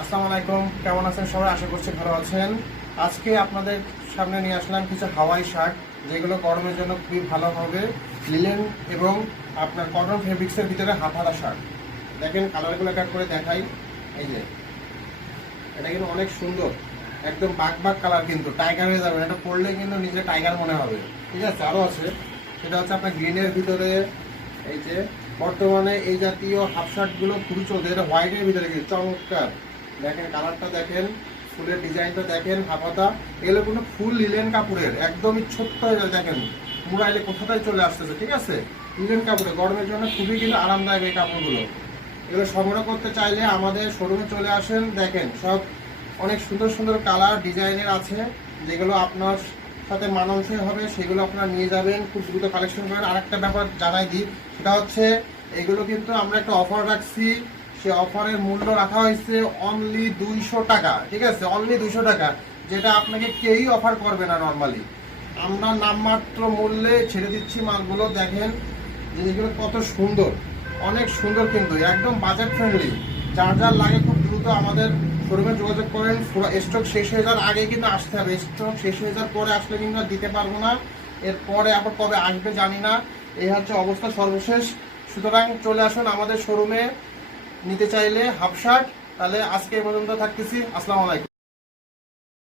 আসসালামু আলাইকুম, কেমন আছেন সবাই? আশা করছি ভালো আছেন। আজকে আপনাদের সামনে নিয়ে আসলাম কিছু হাওয়াই শার্ট, যেগুলো গরমের জন্য খুবই ভালো হবে। লিলেন এবং আপনার কটন ফেব্রিক্সের ভিতরে হাফ হাতা শার্ট। দেখেন কালারগুলো এক এক করে দেখাই। এই যে এটা কিন্তু অনেক সুন্দর, একদম বাগ বাগ কালার, কিন্তু টাইগার হয়ে যাবে। এটা পরলে কিন্তু নিজে টাইগার মনে হবে। ঠিক আছে, আরও আছে। সেটা হচ্ছে আপনার গ্রিনের ভিতরে। এই যে বর্তমানে এই জাতীয় হাফ শার্টগুলো খুবই চলছে। এটা হোয়াইটের ভিতরে কিন্তু চমৎকার। দেখেন কালারটা দেখেন, ফুলের ডিজাইনটা দেখেন, হাফাতা। এগুলো কোনো ফুল লিলেন কাপড়ের, একদমই ছোট্ট হয়ে যায়। দেখেন মোবাইলে কোথাটাই চলে আসতেছে। ঠিক আছে, লিলেন কাপড়ে গরমের জন্য খুবই কিন্তু আরামদায়ক এই কাপড়গুলো। এগুলো সংগ্রহ করতে চাইলে আমাদের শোরুমে চলে আসেন। দেখেন সব অনেক সুন্দর সুন্দর কালার ডিজাইনের আছে, যেগুলো আপনার সাথে মানানসই হবে সেগুলো আপনারা নিয়ে যাবেন। খুব দ্রুত কালেকশন করেন। আরেকটা ব্যাপার জানাই দিই, সেটা হচ্ছে এগুলো কিন্তু আমরা একটা অফার রাখছি। সে অফারের মূল্য রাখা হয়েছে অনলি 200 টাকা। ঠিক আছে, অনলি 200 টাকা, যেটা আপনাকে কেউই অফার করবে না নর্মালি। আমরা নামমাত্র মূল্যে ছেড়ে দিচ্ছি মালগুলো। দেখেন জিনিসগুলো কত সুন্দর, অনেক সুন্দর, কিন্তু একদম বাজেট ফ্রেন্ডলি। যার যার লাগে খুব দ্রুত আমাদের শোরুমে যোগাযোগ করেন। স্টক শেষ হয়ে যাওয়ার আগে কিন্তু আসতে হবে। স্টক শেষ হয়ে যাওয়ার পরে আসলে কিন্তু আর দিতে পারবো না। এরপরে আবার কবে আসবে জানি না। এই হচ্ছে অবস্থা সর্বশেষ। সুতরাং চলে আসুন আমাদের শোরুমে নিতে চাইলে হাফ শার্ট। তাহলে আজকে এই পর্যন্ত থাকতেছি। আসসালামু আলাইকুম।